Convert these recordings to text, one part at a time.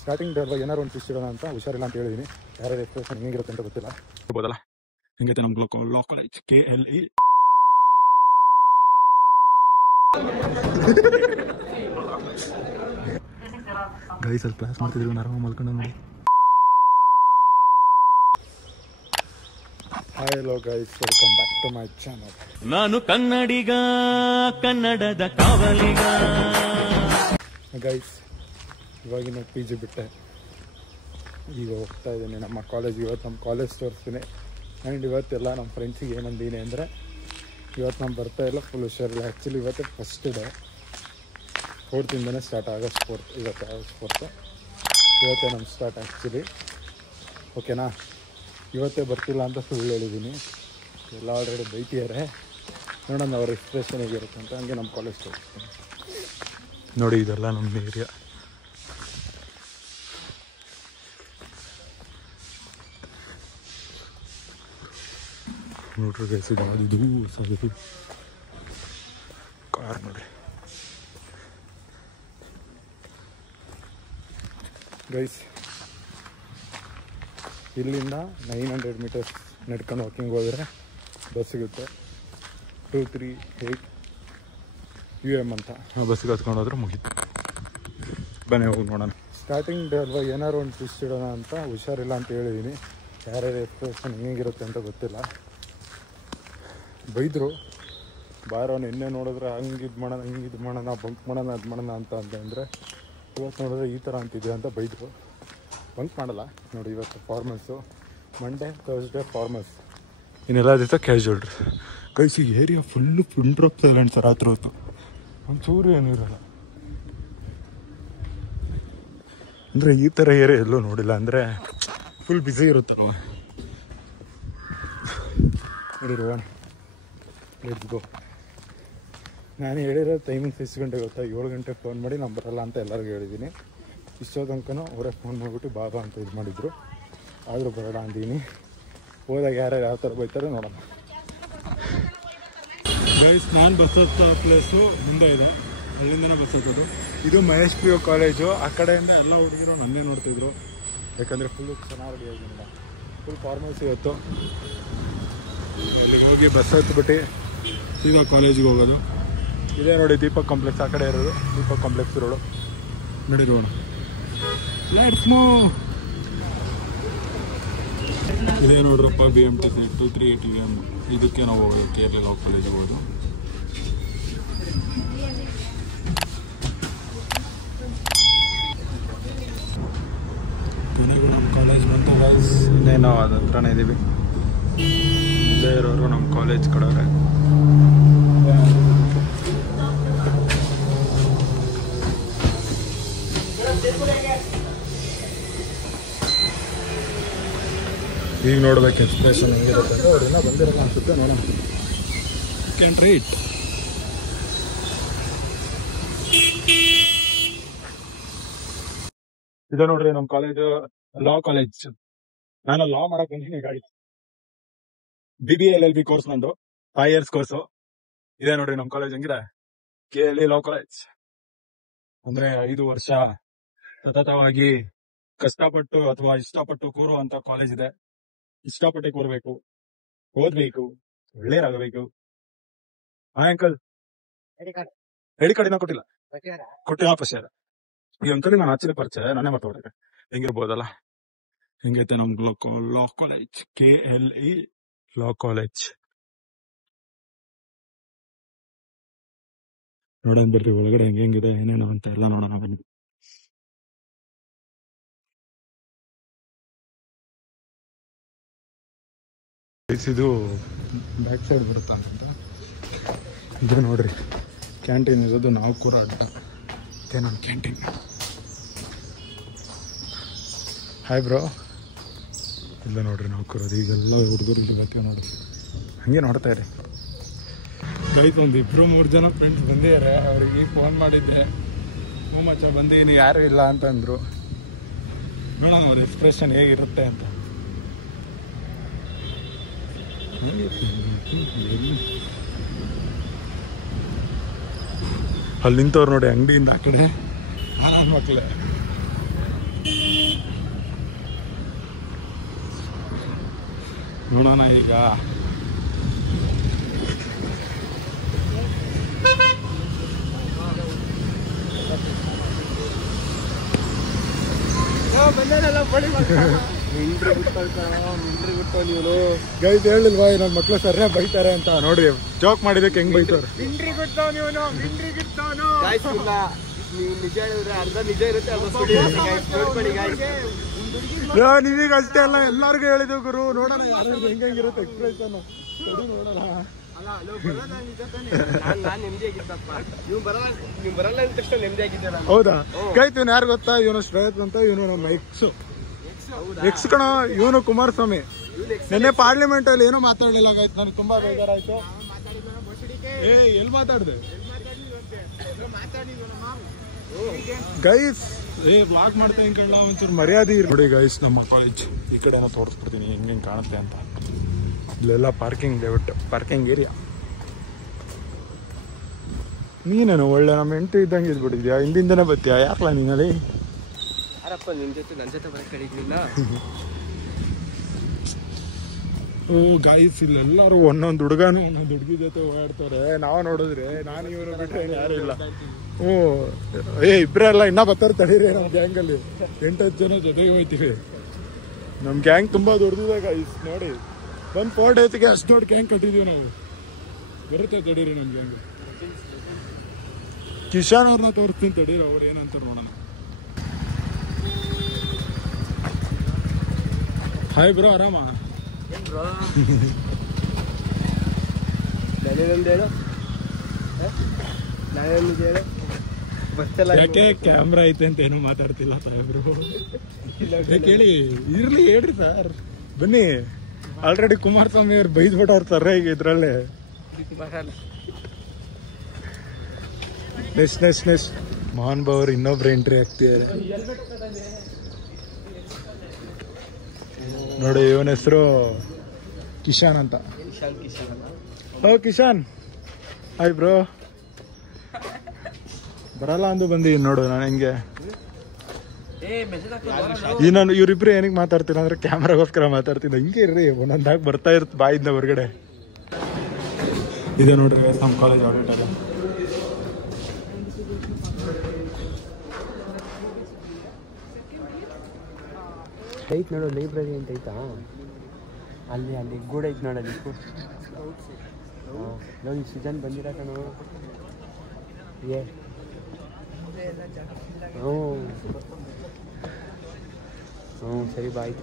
Starting ಏನಾರು ಒಂದು twist ಇಡೋಣ ಅಂತ ಹುಷಾರಿಲ್ಲ ಅಂತ ಹೇಳಿದೀನಿ. ಯಾರ್ಯಾರು ಎಕ್ಸ್ಪ್ರೆಷನ್ ಹೆಂಗಿರುತ್ತೆ ಅಂತ ಗೊತ್ತಿಲ್ಲ. ಇರ್ಬೋದಲ್ಲ ಹೆಂಗೈತೆ ನಮ್ಗೆ ಲಾ ಕಾಲೇಜ್ KLE. ಗೈಸ್ ಅಲ್ಲಿ ಕ್ಲಾಸ್ ಮಾಡ್ತಿದ್ರು ನಾನು ಮಲ್ಕೊಂಡು ನೋಡಿ. Hello guys, welcome back to my channel. ನಾನು ಕನ್ನಡಿಗ, ಕನ್ನಡದ ಕಾವಲಿಗ. ಗೈಸ್ ಇವಾಗಿನ PG ಬಿಟ್ಟೆ, ಈಗ ಹೋಗ್ತಾ ಇದ್ದೀನಿ ನಮ್ಮ ಕಾಲೇಜಿಗೆ. ಇವತ್ತು ನಮ್ಮ ಕಾಲೇಜ್ ತೋರಿಸ್ತೀನಿ. ಆ್ಯಂಡ್ ಇವತ್ತೆಲ್ಲ ನಮ್ಮ ಫ್ರೆಂಡ್ಸಿಗೆ ಏನಂದೀನಿ ಅಂದರೆ ಇವತ್ತು ನಮ್ಮ ಬರ್ತಾ ಇಲ್ಲ, ಫುಲ್ ಹುಷಾರಿಲ್ಲ. ಆ್ಯಕ್ಚುಲಿ ಇವತ್ತೇ ಫಸ್ಟ್ ಡೇ, 4th ಇಂದನೇ ಸ್ಟಾರ್ಟ್. August 4th, ಇವತ್ತು August 4th, ಇವತ್ತೇ ನಮ್ಮ ಸ್ಟಾರ್ಟ್ ಆ್ಯಕ್ಚುಲಿ. ಓಕೆನಾ, ಇವತ್ತೇ ಬರ್ತಿಲ್ಲ ಅಂತ ಸುಳ್ಳು ಹೇಳಿದ್ದೀನಿ. ಎಲ್ಲ ಆಲ್ರೆಡಿ ಬೈತಿದ್ದಾರೆ. ನೋಡೋಣ ಅವ್ರ ಎಕ್ಸ್ಪ್ರೆಷನ್ ಹೇಗಿರುತ್ತೆ ಅಂತ. ಹಂಗೆ ನಮ್ಮ ಕಾಲೇಜ್ ತೋರಿಸ್ತೀನಿ ನೋಡಿ. ಇದೆಲ್ಲ ನಮ್ಮ ಏರಿಯಾ. ನೋಡ್ರಿ ಗೈಸ್, ಇದು ಸರಿ ಕಾರ್ ನೋಡಿ ಗೈಸ್. ಇಲ್ಲಿಂದ 900 ಮೀಟರ್ಸ್ ನಡ್ಕೊಂಡು ವಾಕಿಂಗ್ ಹೋದರೆ ಬಸ್ ಸಿಗುತ್ತೆ. 238 UM ಅಂತ ಆ ಬಸ್ಸಿಗೆ ಹತ್ಕೊಂಡು ಹೋದ್ರೆ ಮುಗೀತು. ಬನ್ನಿ ಹೋಗಿ ನೋಡೋಣ. ಸ್ಟಾರ್ಟಿಂಗ್ ಡೇ ಅಲ್ವಾ, ಏನಾರು ಒಂದು ಟ್ವಿಸ್ಟ್ ಇಡೋಣ ಅಂತ ಹುಷಾರಿಲ್ಲ ಅಂತ ಹೇಳಿದ್ದೀನಿ. ಯಾರ್ಯಾರು ಎಕ್ಸ್ಪ್ರೆಷನ್ ಹೆಂಗಿರುತ್ತೆ ಅಂತ ಗೊತ್ತಿಲ್ಲ. ಬೈದರು ಬಾರೋ, ನಿನ್ನೆ ನೋಡಿದ್ರೆ ಹಂಗೆ ಇದು ಮಾಡೋಣ, ಹಿಂಗೆ ಇದು ಮಾಡೋಣ, ಬಂಕ್ ಮಾಡೋಣ, ಅದು ಮಾಡೋಣ ಅಂತ ಅಂದರೆ ಇವತ್ತು ನೋಡಿದ್ರೆ ಈ ಥರ ಅಂತಿದೆ ಅಂತ ಬೈದರು. ಬಂಕ್ ಮಾಡಲ್ಲ ನೋಡಿ. ಇವತ್ತು ಫಾರ್ಮಲ್ಸು, ಮಂಡೇ ಥರ್ಸ್ಡೇ ಫಾರ್ಮಲ್ಸ್, ಇನ್ನೆಲ್ಲ ದಿವಸ ಕ್ಯಾಶುವಲ್. ಗೈಸ್ ಈ area full pin drop silent sir. ರಾತ್ರಿ ಹೊತ್ತು ಒಂಚೂರು ಏನೂ ಇರೋಲ್ಲ. ಅಂದರೆ ಈ ಥರ ಏರಿಯಾ ಎಲ್ಲೂ ನೋಡಿಲ್ಲ. ಅಂದರೆ ಫುಲ್ ಬ್ಯುಸಿ ಇರುತ್ತಲ್ವ. ನೋಡಿರುವ ಲೆಟ್ಸ್ ಗೋ. ನಾನು ಹೇಳಿರೋ ಟೈಮಿಂಗ್ಸ್ ಎಷ್ಟು ಗಂಟೆಗೆ ಗೊತ್ತಾ? 7 ಗಂಟೆಗೆ ಫೋನ್ ಮಾಡಿ ನಾನು ಬರಲ್ಲ ಅಂತ ಎಲ್ಲರಿಗೂ ಹೇಳಿದ್ದೀನಿ. ಇಷ್ಟೋ ತನಕನೂ ಅವರೇ ಫೋನ್ ಮಾಡಿಬಿಟ್ಟು ಬಾಬಾ ಅಂತ ಇದು ಮಾಡಿದ್ರು. ಆದರೂ ಬರೋಣ ಅಂದೀನಿ. ಹೋದಾಗ ಯಾರ್ಯಾರು ಯಾವ ಥರ ಬೈತಾರೆ ನೋಡೋಣ. ಗೈಸ್, ನಾನು ಬಸ್ ಹತ್ತೋ ಪ್ಲೇಸು ಮುಂದೆ ಇದೆ, ಅಲ್ಲಿಂದನೇ ಬಸ್ ಹತ್ತೋದು. ಇದು ಮಹೇಶ್ PU ಕಾಲೇಜು. ಆ ಕಡೆಯಿಂದ ಎಲ್ಲ ಹುಡುಗಿರು ನನ್ನೇ ನೋಡ್ತಿದ್ರು, ಯಾಕಂದರೆ ಫುಲ್ಲು ಚೆನ್ನಾಗಿ ರೆಡಿ ಆಗಿಲ್ಲ. ಫುಲ್ ಫಾರ್ಮಲ್ಸ್ ಇವತ್ತು. ಅಲ್ಲಿಗೆ ಹೋಗಿ ಬಸ್ ಹತ್ಬಿಟ್ಟು ಸೀದಾ ಕಾಲೇಜಿಗೆ ಹೋಗೋದು. ಇದೇ ನೋಡಿ ದೀಪಕ್ ಕಾಂಪ್ಲೆಕ್ಸ್. ಆ ಕಡೆ ಇರೋದು ದೀಪಕ್ ಕಾಂಪ್ಲೆಕ್ಸ್ ರೋಡು ನೋಡಿ. Road let's move. ಇದೇ ನೋಡ್ರಪ್ಪ BMTC 238 UM. ಇದಕ್ಕೆ ನಾವು ಹೋಗೋದು KLE ಲಾ ಕಾಲೇಜಿಗೆ ಹೋಗೋದು. ನಮ್ಮ ಕಾಲೇಜ್ ಬಂತು ಗೈಸ್. ಇನ್ನೇನು ಅದು ಹತ್ರನೇ ಇದ್ದೀವಿ. ಇದೇ ಇರೋರು ನಮ್ಮ ಕಾಲೇಜ್ ಕಡೆಯವ್ರೆ. ಈಗ ನೋಡ್ಬೇಕು ಎಕ್ಸ್ಪ್ರೆಷನ್ ಹೆಂಗಿರುತ್ತೆ ಅಂತ. ಅವ್ರನ್ನ ಬಂದಿರಲ್ಲ ಅನ್ಸುತ್ತೆ, ನೋಡೋಣ. ಕ್ಯಾನ್ ರೀಟ್. ಇದೆ ನೋಡ್ರಿ ನಮ್ಮ ಕಾಲೇಜು, ಲಾ ಕಾಲೇಜ್. ನಾನು ಲಾ ಮಾಡಕ್ ಬಂದಿನಿ. ಗಾಡಿ BBA LLB ಕೋರ್ಸ್ ನಂದು, 5 years ಕೋರ್ಸು. ಇದೆ ನೋಡ್ರಿ ನಮ್ಮ ಕಾಲೇಜ್ ಹೆಂಗಿದೆ, KLE ಲಾ ಕಾಲೇಜ್. ಅಂದ್ರೆ 5 ವರ್ಷ ಸತತವಾಗಿ ಕಷ್ಟಪಟ್ಟು ಅಥವಾ ಇಷ್ಟಪಟ್ಟು ಕೂರುವಂತ ಕಾಲೇಜ್ ಇದೆ. ಇಷ್ಟಪಟ್ಟೆ ಕೂರ್ಬೇಕು, ಓದ್ಬೇಕು, ಒಳ್ಳೆಯರಾಗಬೇಕು. ಅಂಕಲ್ ಐಡಿ ಕಾರ್ಡ್ ಕೊಟ್ಟಿಲ್ಲ, ಕೊಟ್ಟಿಲ್ಲ ಪರಿಚಯ. ಈ ಅಂಕಲ್ ನಾನು ಆಚೆ ಪರಿಚಯ, ನಾನೇ ಮಾತಾಡ್ರೆ ಹೆಂಗಿರ್ಬೋದಲ್ಲ. ಹೆಂಗೈತೆ ನಮ್ಗೆ law college, KLE law college. ನೋಡೋಣ ಬರ್ರಿ ಒಳಗಡೆ ಹೆಂಗಿದೆ ಏನೇನು ಅಂತ ಎಲ್ಲ ನೋಡೋಣ ಬನ್ನಿ. ಇದು ಬ್ಯಾಕ್ ಸೈಡ್ ಬರುತ್ತಾ ಅಂತ. ಇದು ನೋಡ್ರಿ ಕ್ಯಾಂಟೀನ್ ಇರೋದು. ನಾವು ಕೂಡ ಅಡ್ಡ ಇದೆ ನಮ್ಮ ಕ್ಯಾಂಟೀನ್. Hi bro. ಇಲ್ಲ ನೋಡ್ರಿ ನಾವು ಕೂರೋದು. ಈಗೆಲ್ಲ ಹುಡುಗರು ಇಲ್ಲಿ ಬರ್ತೀವಿ ನೋಡ್ರಿ, ಹಂಗೆ ನೋಡ್ತಾ ಇರಿ ಗೈಸ್. ಒಂದು 2-3 ಜನ ಫ್ರೆಂಡ್ಸ್ ಬಂದಿದ್ದಾರೆ. ಅವ್ರಿಗೆ ಫೋನ್ ಮಾಡಿದ್ದೆ, ಹ್ಞೂ ಮಚ್ಚ ಬಂದೀನಿ, ಯಾರು ಇಲ್ಲ ಅಂತಂದರು. ನೋಡೋಣ ಅವ್ರ ಎಕ್ಸ್ಪ್ರೆಷನ್ ಹೇಗಿರುತ್ತೆ ಅಂತ. ಅಲ್ಲಿ ನಿಂತವ್ರು ನೋಡಿ, ಅಂಗಡಿಯಿಂದ ಆ ಕಡೆ ನನ್ನ ಮಕ್ಕಳೇ. ನೋಡೋಣ ಈಗ. ಗೈಸ್ ಹೇಳಿಲ್ವಾ ನನ್ನ ಮಕ್ಳು ಸರಿಯಾಗಿ ಬೈತಾರೆ ಅಂತ. ನೋಡ್ರಿ ಜೋಕ್ ಮಾಡಿದಕ್ಕೆ ಹೆಂಗ್ ಬೈತಾರೆ. ನೀವೀಗ ಅಷ್ಟೇ ಅಲ್ಲ ಎಲ್ಲಾರ್ಗು ಹೇಳಿದ್ವು ಗುರು. ನೋಡೋಣ ಯಾರು ಹೆಂಗಿರುತ್ತೆ ಎಕ್ಸ್ಪ್ರೆಷನ್ ನೋಡೋಣ. ಹೌದಾ ಗೈಸ್, ಇವನು ಯಾರು ಗೊತ್ತಾ? ಇವನು ಶ್ರೇಯತ್ ಅಂತ. ಇವನು ನಮ್ಮ ಎಕ್ಸ್ ಕಣ. ಇವನು ಕುಮಾರಸ್ವಾಮಿ. ನಿನ್ನೆ ಪಾರ್ಲಿಮೆಂಟ್ ಅಲ್ಲಿ ಏನೋ ಮಾತಾಡ್ಲಿಲ್ಲ ಗೈಸ್, ನನಗೆ ತುಂಬಾ ಬೇಜಾರಾಯ್ತು. ಎಲ್ಲಿ ಮಾತಾಡ್ದೆ ಗೈಸ್? ಬ್ಲಾಗ್ ಮಾಡ್ತೇನೆ ಕಣ್ಣ, ಒಂಚೂರು ಮರ್ಯಾದೆ ನೋಡಿ ಗೈಸ್. ನಮ್ಮ ಕಾಲೇಜ್ ಈ ಕಡೆ ಏನೋ ತೋರಿಸ್ಬಿಡ್ತೀನಿ ಹೆಂಗೆ ಕಾಣುತ್ತೆ ಅಂತ. ಇಲ್ಲೆಲ್ಲ ಪಾರ್ಕಿಂಗ್ ಲೇಔಟ್, ಪಾರ್ಕಿಂಗ್ ಏರಿಯಾ. ನೀನೇನು ಒಳ್ಳೆ ನಮ್ಮ ಹೆಂಡತಿ ಇದ್ದಂಗೆ ಇದ್ಬಿಟ್ಟಿದ್ಯಾ, ಹಿಂದಿಂದನೇ ಬರ್ತೀಯಾ? ಯಾಕಲ್ಲ ನೀನಲ್ಲಿ? ಓ ಗಾಯ್ಸ್, ಇಲ್ಲೆಲ್ಲರೂ ಒಂದೊಂದು ಹುಡುಗನು ಒಂದೊಂದು ಹುಡುಗಿ ಜೊತೆ ಓಡಾಡ್ತಾರೆ. ನಾವು ನೋಡಿದ್ರೆ ನಾನು ಇವರು ಬಿಟ್ರೆ ಯಾರು ಇಲ್ಲ. ಇಬ್ಬರೇ ಅಲ್ಲ, ಇನ್ನೂ ಬರ್ತಾರೆ ತಡೀರಿ. ನಮ್ಮ ಗ್ಯಾಂಗಲ್ಲಿ 8-10 ಜನ ಜೊತೆಗೆ ಹೋಗ್ತೀವಿ. ನಮ್ಮ ಗ್ಯಾಂಗ್ ತುಂಬಾ ದೊಡ್ಡದಿದೆ ಗಾಯ್ಸ್. ನೋಡಿ, ಒಂದು 4 ಡೇಸ್ಗೆ ಅಷ್ಟು ದೊಡ್ಡ ಗ್ಯಾಂಗ್ ಕಟ್ಟಿದೀವಿ ನಾವು. ಬರುತ್ತೆ ತಡೀರಿ ನಮ್ಮ ಗ್ಯಾಂಗ್. ಕಿಶಾನ್ ಅವ್ರನ್ನ ತೋರಿಸ್ತೀನಿ ತಡೀರಿ, ಅವ್ರು ಏನಂತ ನೋಡೋಣ. ಹಾಯ್ ಬ್ರೋ, ಆರಾಮ? ಯಾಕೆ ಕ್ಯಾಮ್ರಾ ಐತೆ ಅಂತ ಏನೋ ಮಾತಾಡ್ತಿಲ್ಲ ಸಾಹೇಬ್ರು? ಕೇಳಿ ಇರ್ಲಿ, ಹೇಳ್ರಿ ಸರ್. ಬನ್ನಿ. ಆಲ್ರೆಡಿ ಕುಮಾರಸ್ವಾಮಿ ಅವ್ರು ಬೈದ್ಬಿಟ್ಟವ್ರ ಸರ್ ಈಗ ಇದ್ರಲ್ಲೇ. ನೆಕ್ಸ್ಟ್ ಮೋಹನ್ ಬಾಬು ಇನ್ನೊಬ್ರು ಎಂಟ್ರಿ ಆಗ್ತಿದ್ದಾರೆ ನೋಡಿ. ಇವನ ಹೆಸರು ಕಿಶಾನ್ ಅಂತ. ಓ ಕಿಶಾನ್, ಹಾಯ್ ಬ್ರೋ. ಬರಲ್ಲ ಅಂದು ಬಂದಿ ನೋಡು. ನಾನು ಹೆಂಗೆ ನಾನು ಇವ್ರಿಬ್ರು ಏನಕ್ಕೆ ಮಾತಾಡ್ತೀನಿ ಅಂದ್ರೆ ಕ್ಯಾಮ್ರಾಗೋಸ್ಕರ ಮಾತಾಡ್ತೀನಿ. ಹಿಂಗೆ ಇರ್ರಿ, ಒಂದೊಂದಾಗಿ ಬರ್ತಾ ಇರುತ್ತೆ ಬಾಯಿಂದ ಹೊರಗಡೆ. ಇದೆ ನೋಡ್ರಿ ನಮ್ಮ ಕಾಲೇಜ್ ಆಡಿಟೋರಿಯಂ. ಐತ್ ನೋಡು, ಲೈಬ್ರರಿ ಅಂತ ಐತಾ ಅಲ್ಲಿ ಗೂಡ ಐತೆ ನೋಡೋದು. ನೋಡಿ ಸೀಸನ್ ಬಂದಿರ ಕಣೋ. ಹ್ಞೂ ಸರಿ ಬಾಯ್.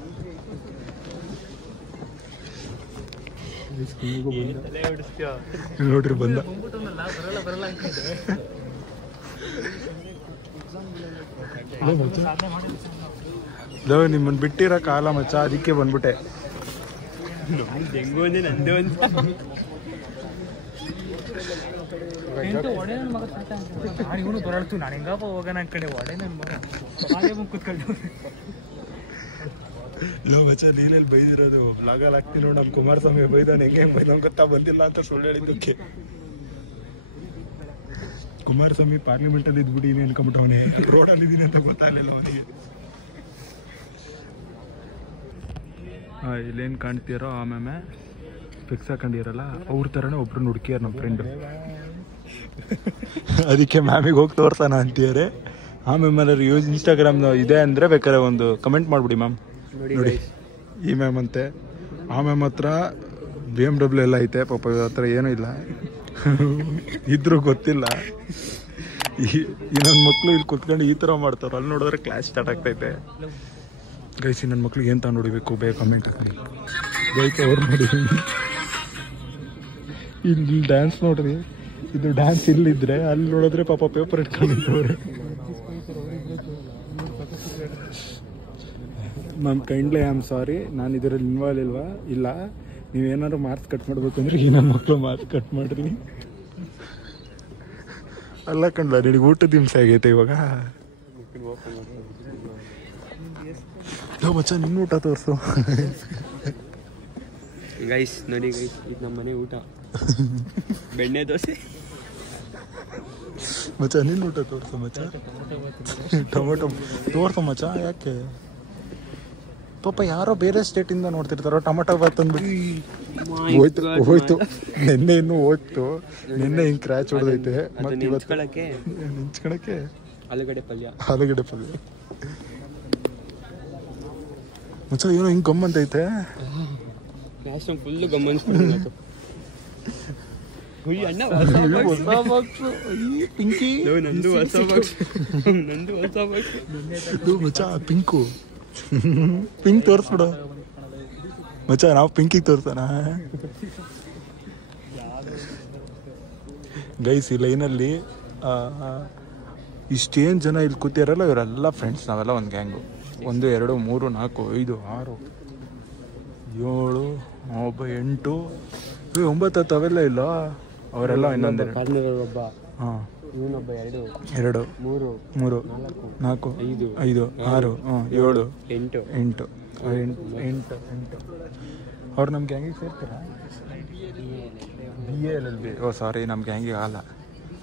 ನೋಡ್ರಿ ಬಂದ. ನಿಮ್ಮನ್ನು ಬಿಟ್ಟಿರೋ ಕಾಲ ಮಚ್ಚ, ಅದಕ್ಕೆ ಬಂದ್ಬಿಟ್ಟೆ. ಡೆಂಗು ಒಂದೇ ನಂದೇ ಒಂದು ನಾನು ಹೆಂಗಪ್ಪ ಹೋಗೋಣ ಕಡೆ ಒಡೆ ನನ್ನ ಮಗ ಕೂತ್ಕೊಂಡು. ಲೋ ಮಚ್ಚ, ನೀನೆಲ್ಲಿ ಬೈದಿರೋದು? ಬ್ಲಾಗಲ್ಲಿ ಹಾಕ್ತೀನಿ ನೋಡು. ನಮ್ಮ ಕುಮಾರಸ್ವಾಮಿ ಬೈದಾನೆ. ಹೆಂಗೆ ಬೈದ ಗೊತ್ತಾ? ಬಂದಿಲ್ಲ ಅಂತ ಸುಳ್ಳು ಹೇಳಿದ್ದಕ್ಕೆ. ಕುಮಾರಸ್ವಾಮಿ ಪಾರ್ಲಿಮೆಂಟ್ ಅಲ್ಲಿ ಇದ್ಬಿಟ್ಟು ಇನ್ನೇನು ಅನ್ಕೊಂಬಿಟ್ಟವನೇ, ರೋಡಲ್ಲಿ ಇದೀನಿ ಅಂತ ಗೊತ್ತಾಗಲಿಲ್ಲ ಅವನಿಗೆ. ಇಲ್ಲೇನು ಕಾಣ್ತೀರೋ ಆ ಮ್ಯಾಮೆ ಫಿಕ್ಸ್ ಹಾಕೊಂಡಿರಲ್ಲ, ಅವ್ರ ಥರನೇ ಒಬ್ರು ಹುಡುಕಿಯಾರ ನಮ್ಮ ಫ್ರೆಂಡು. ಅದಕ್ಕೆ ಮ್ಯಾಮಿಗೆ ಹೋಗಿ ತೋರ್ಸೋಣ ಅಂತಿದ್ದಾರೆ. ಆ ಮ್ಯಾಮ್ ಎಲ್ಲರೂ ಇನ್ಸ್ಟಾಗ್ರಾಮ್ ಇದೆ ಅಂದರೆ ಬೇಕಾದ್ರೆ ಒಂದು ಕಮೆಂಟ್ ಮಾಡಿಬಿಡಿ ಮ್ಯಾಮ್. ನೋಡಿ, ಈ ಮ್ಯಾಮ್ ಅಂತೆ. ಆ ಮ್ಯಾಮ್ ಹತ್ರ BMW ಎಲ್ಲ ಐತೆ, ಪಾಪ ಇವ್ರ ಹತ್ರ ಏನೂ ಇಲ್ಲ. ಇದ್ರೂ ಗೊತ್ತಿಲ್ಲ. ಈ ನನ್ನ ಮಕ್ಕಳು ಇಲ್ಲಿ ಕುತ್ಕೊಂಡು ಈ ಥರ ಮಾಡ್ತಾರೆ. ಅಲ್ಲಿ ನೋಡಿದ್ರೆ ಕ್ಲಾಸ್ ಸ್ಟಾರ್ಟ್ ಆಗ್ತೈತೆ. ಗೈಸಿ, ನನ್ನ ಮಕ್ಳಿಗೆ ಏನು ತಗೊಂಡು ಹೊಡಿಬೇಕು ಬೇಗ ಕಮೆಂಟ್ ಹಾಕಿ. ಗೈಸ್ ಅವ್ರು ನೋಡಿ, ಇಲ್ಲಿ ಡ್ಯಾನ್ಸ್ ನೋಡ್ರಿ. ಇದು ಡ್ಯಾನ್ಸ್ ಇಲ್ಲಿದ್ರೆ ಅಲ್ಲಿ ನೋಡಿದ್ರೆ ಪಾಪ ಪೇಪರ್ ಇಟ್ಕೊಂಡಿದ್ದವ್ರೆ. Ma'am kindly I am sorry, ನಾನು ಇದರಲ್ಲಿ ಇನ್ವಾಲ್ವ್ ಇಲ್ಲ. ನೀವೇನಾದ್ರು ಮಾರ್ಕ್ಸ್ ಕಟ್ ಮಾಡ್ಬೇಕು ಅಂದ್ರೆ ಈ ನನ್ನ ಮಕ್ಕಳು ಮಾರ್ಕ್ಸ್ ಕಟ್ ಮಾಡ್ರಿ. ಅಲ್ಲ ಕಂಡ್ಲ, ನಿನಗೆ ಊಟದ ಹಿಂಸೆ ಆಗೈತೆ ಇವಾಗ. ಮಚ್ಚ, ನಿನ್ನ ಊಟ ತೋರಿಸು. ಗೈಸ್ ನೋಡಿ ಗೈಸ್, ಇದು ನಮ್ಮ ಮನೆ ಊಟ. ಬೆಣ್ಣೆ ದೋಸೆ. ಮಚ್ಚ ನಿನ್ನ ಊಟ ತೋರ್ಸ ಮಚ್ಚ. ಟೊಮೊಟೊ ತೋರ್ಸ ಮಚ್ಚ. ಯಾಕೆ ಪಾಪ ಯಾರೋ ಬೇರೆ ಸ್ಟೇಟಿಂದ ನೋಡ್ತಿರ್ತಾರೋ ಟೊಮೊಟೊ ಬಾತ್ ಅಂದ್ಬಿಟ್ಟು ಹೋಯ್ತು. ನಿನ್ನೆ ಇನ್ನೂ ಹೋಯ್ತು. ನಿನ್ನೆ ಹಿಂಗೆ ಕ್ರ್ಯಾಚ್ ಹೊಡೆದೈತೆ. ಮತ್ತೆ ಇವತ್ತು ನೆಂಚ್ಕೊಳಕ್ಕೆ ಆಲೂಗಡ್ಡೆ ಪಲ್ಯ ಮಚ್ಚ. ಏನೋ ಹಿಂಗೆ ಗಮ್ಮಂತೈತೆ. ಫುಲ್ ಗಮ್ಮನಿಸ್ಕೊಂಡು ಪಿಂಕಿ ಮಚ್ಚ. ಪಿಂಕು ಪಿಂಕ್ ತೋರಿಸ್ಬಿಡ ಮಚ್ಚ. ನಾವು ಪಿಂಕಿಗೆ ತೋರ್ಸೋಣ ಗೈಸ್. ಈ ಲೈನಲ್ಲಿ ಇಷ್ಟೇನು ಜನ ಇಲ್ಲಿ ಕೂತಿರಲ್ಲ, ಇವರೆಲ್ಲ ಫ್ರೆಂಡ್ಸ್. ನಾವೆಲ್ಲ ಒಂದು ಗ್ಯಾಂಗು. 1 2 3 4 5 6 7 8 9 ಅವೆಲ್ಲ ಇಲ್ಲ. ಅವರೆಲ್ಲ ಇನ್ನೊಂದೆರಡು. ಹಾಂ, 2 3 4 5 6 7 8 ಅವ್ರು ನಮ್ಮ ಗ್ಯಾಂಗಿಗೆ ಸೇರ್ತಾರಾ? BALLB. ಓ ಸಾರಿ, ನಮ್ಮ ಗ್ಯಾಂಗಿಗೆ ಆಗಲ್ಲ.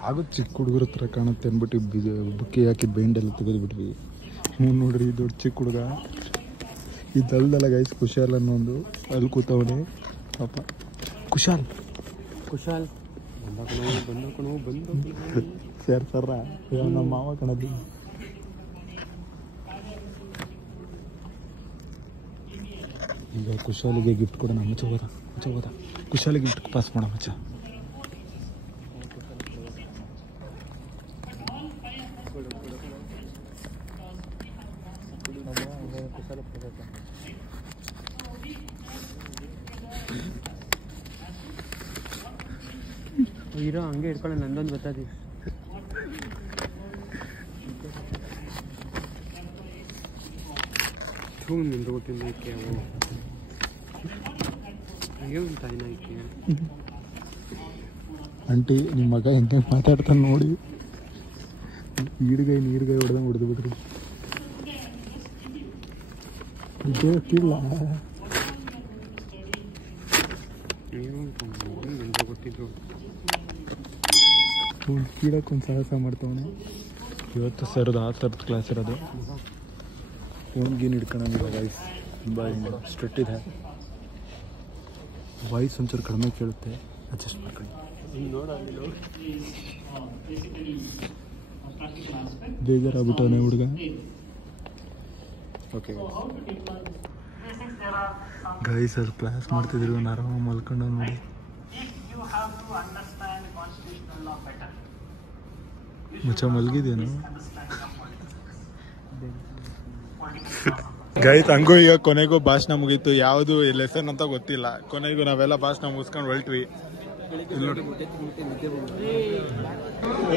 ಆಗುತ್ತೆ. ಚಿಕ್ಕ ಹುಡುಗರ ಹತ್ರ ಕಾಣುತ್ತೆ ಅಂದ್ಬಿಟ್ಟು ಬುಕ್ಕಿ ಹಾಕಿ ಬೈಂಡೆಲ್ಲ ತೆಗೆದುಬಿಟ್ವಿ. ನೋಡ್ರಿ, ದೊಡ್ಡ ಚಿಕ್ಕ ಹುಡುಗ ಇದಲ್ದಲ್ಲ ಗೈಸ್. ಕುಶಾಲ್ ಅನ್ನೊಂದು ಅಲ್ಲಿ ಕೂತವನೆ ಪಾಪ. ಕುಶಾಲ್ ಸೇರ್ತಾರ ನಮ್ಮ ಮಾವ ಕಣದಿ. ಈಗ ಕುಶಾಲಿಗೆ ಗಿಫ್ಟ್ ಕೊಡೋಣ. ಮಚ್ಚ ಹೋದ ಕುಶಾಲಿಗೆ ಗಿಫ್ಟ್ ಪಾಸ್ ಮಾಡೋ ಮಚ್ಚ. ಹೀರೋ ಹಂಗೆ ಇಟ್ಕೊಳ್ಳೋ. ನಂದೊಂದು ಗೊತ್ತಾದಿ. ನಿಂದು ಕೊಟ್ಟಿದ್ದ ಐಕೆ ಏನು ತಾಯಿನ ಐಕೆ. ಆಂಟಿ, ನಿಮ್ಮ ಮಗ ಎಂತ ಮಾತಾಡ್ತಾನೆ ನೋಡಿ. ನೀರ್ಗೈ ಹೊಡೆದಂಗೆ ಹೊಡೆದು ಬಿಡ್ರಿ. ಗೊತ್ತಿಲ್ಲ ಕೊಟ್ಟಿದ್ರು. ಕೀಳಕ್ಕೆ ಒಂದು ಸಾಹಸ ಮಾಡ್ತವನೆ. ಇವತ್ತು ಸರ್ದು ಆ ಸರ್ದು ಕ್ಲಾಸ್ ಇರೋದು. ಫೋನ್ಗೇನು ಹಿಡ್ಕೊಳಂಗಿಲ್ಲ ವಾಯ್ಸ್. ತುಂಬ ಸ್ಟ್ರಿಕ್ಟ್ ಇದೆ. ವಾಯ್ಸ್ ಒಂಚೂರು ಕಡಿಮೆ ಕೇಳುತ್ತೆ. ಅಡ್ಜಸ್ಟ್ ಮಾಡ್ಕೊಳ್ಳಿ. ಬೇಜಾರಾಗ್ಬಿಟ್ಟವನೇ ಹುಡುಗ. ಓಕೆ ಗೈಸ್, ಅಲ್ಲಿ ಕ್ಲಾಸ್ ಮಾಡ್ತಿದ್ರು. ನಾನು ಆರಾಮ ಮಲ್ಕೊಂಡು ನೋಡಿ. ಮಚ್ಚ ಮಲಗಿದೇನು ಗೈಸ್? ಹಂಗೂ ಈಗ ಕೊನೆಗೂ ಭಾಷಣ ಮುಗೀತು. ಯಾವುದು ಲೆಸನ್ ಅಂತ ಗೊತ್ತಿಲ್ಲ. ಕೊನೆಗೂ ನಾವೆಲ್ಲ ಭಾಷಣ ಮುಗಿಸ್ಕೊಂಡು ಹೊರಟ್ವಿ.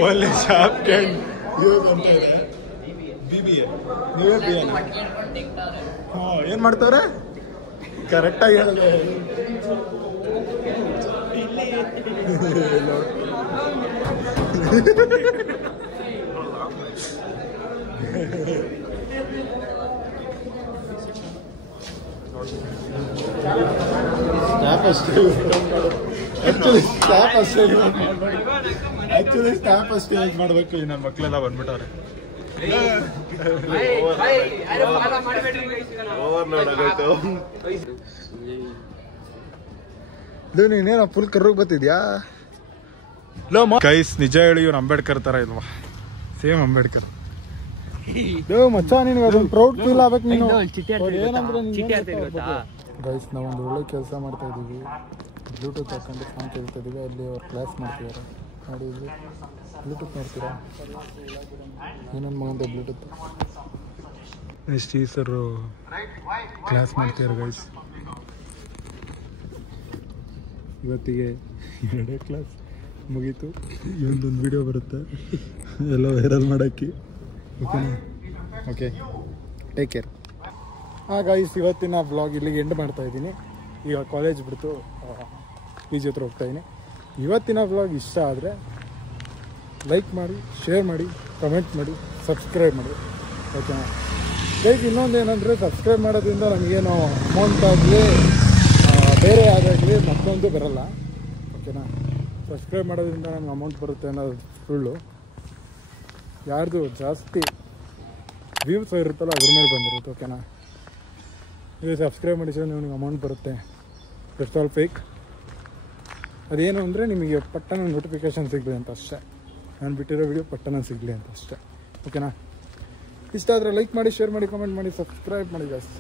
ಒಳ್ಳೆ ಶಾಪ್ ಏನ್ ಮಾಡ್ತವ್ರೆ? ಕರೆಕ್ಟಾಗಿ ಹೇಳಿದೆ. ಸ್ಟಾಫ್ ಅಷ್ಟೇ ಯೂಸ್ ಮಾಡಬೇಕು. ಈ ನನ್ನ ಮಕ್ಕಳೆಲ್ಲ ಬಂದ್ಬಿಟ್ಟವ್ರೆ. ನೀನೇನ ಫುಲ್ ಕರ್ರೋಗ್ ಬರ್ತಿದ್ಯಾ? ಗೈಸ್, ನಿಜ ಹೇಳಿ ಇವ್ರು ಅಂಬೇಡ್ಕರ್ ತರ ಇಲ್ವಾ? ಸೇಮ್ ಅಂಬೇಡ್ಕರ್. ಮಚ್ಚ, ನಿನ್ಗೆ ಅದೊಂದು ಪ್ರೌಡ್ ಫೀಲ್ ಆಗ್ಬೇಕು. ನೀನು ಗೈಸ್, ನಾವೊಂದು ಒಳ್ಳೆ ಕೆಲಸ ಮಾಡ್ತಾ ಇದ್ದೀವಿ. ಬ್ಲೂಟೂತ್ ಹಾಕೊಂಡು ಸಾಂಗ್ ಕೇಳ್ತಾ ಇದ್ದೀವಿ. ಅಲ್ಲಿ ಅವ್ರು ಕ್ಲಾಸ್ ಮಾಡ್ತಿದ್ದಾರೆ ನೋಡಿ. ಇಲ್ಲಿ ಬ್ಲೂಟೂತ್ ನೋಡ್ತೀರಾ? ಏನೊಂದು ಮಗಂದ ಬ್ಲೂಟೂತ್. ನೆಕ್ಸ್ಟ್ ಈ ಸರ್ ಕ್ಲಾಸ್ ಮಾಡ್ತಿದ್ದಾರೆ ಗೈಸ್. ಇವತ್ತಿಗೆ 2 ಕ್ಲಾಸ್ ಮುಗೀತು. ಇವೊಂದೊಂದು ವಿಡಿಯೋ ಬರುತ್ತೆ ಎಲ್ಲ ವೈರಲ್ ಮಾಡೋಕ್ಕೆ. ಓಕೆನಾ? Okay, take care. ಹಾಂ ಗೈಸ್, ಇವತ್ತಿನ ಬ್ಲಾಗ್ ಇಲ್ಲಿಗೆ ಎಂಡ್ ಮಾಡ್ತಾ ಇದ್ದೀನಿ. ಈಗ ಕಾಲೇಜ್ ಬಿಡ್ತು PG ಹತ್ರ ಹೋಗ್ತಾಯಿದ್ದೀನಿ. ಇವತ್ತಿನ ಬ್ಲಾಗ್ ಇಷ್ಟ ಆದರೆ ಲೈಕ್ ಮಾಡಿ, ಶೇರ್ ಮಾಡಿ, ಕಮೆಂಟ್ ಮಾಡಿ, ಸಬ್ಸ್ಕ್ರೈಬ್ ಮಾಡಿ. ಓಕೆನಾ? ಲೈಕ್ ಇನ್ನೊಂದು ಏನಂದರೆ, ಸಬ್ಸ್ಕ್ರೈಬ್ ಮಾಡೋದ್ರಿಂದ ನಮಗೇನು ಅಮೌಂಟ್ ಆಗಲಿ ಬೇರೆ ಯಾವುದಾಗಲಿ ಮತ್ತೊಂದು ಬರಲ್ಲ. ಓಕೆನಾ? ಸಬ್ಸ್ಕ್ರೈಬ್ ಮಾಡೋದ್ರಿಂದ ನಮ್ಗೆ ಅಮೌಂಟ್ ಬರುತ್ತೆ ಅನ್ನೋದು ಸುಳ್ಳು. ಯಾರ್ದು ಜಾಸ್ತಿ ವ್ಯೂಸ್ ಇರುತ್ತಲ್ಲ ಅದ್ರ ಮೇಲೆ ಬಂದಿರುತ್ತೆ. ಓಕೆನಾ? ನೀವು ಸಬ್ಸ್ಕ್ರೈಬ್ ಮಾಡಿಸಿದ್ರೆ ನಿಮಗೆ ಅಮೌಂಟ್ ಬರುತ್ತೆ. That's all fake. ಅದೇನು ಅಂದರೆ ನಿಮಗೆ ಪಟ್ಟಣ ನೋಟಿಫಿಕೇಷನ್ ಸಿಗಲಿ ಅಂತ ಅಷ್ಟೇ. ನಾನು ಬಿಟ್ಟಿರೋ ವಿಡಿಯೋ ಪಟ್ಟಣ ಸಿಗಲಿ ಅಂತ ಅಷ್ಟೇ. ಓಕೆನಾ? ಇಷ್ಟ ಆದರೆ ಲೈಕ್ ಮಾಡಿ, ಶೇರ್ ಮಾಡಿ, ಕಮೆಂಟ್ ಮಾಡಿ, ಸಬ್ಸ್ಕ್ರೈಬ್ ಮಾಡಿ ಜಾಸ್ತಿ.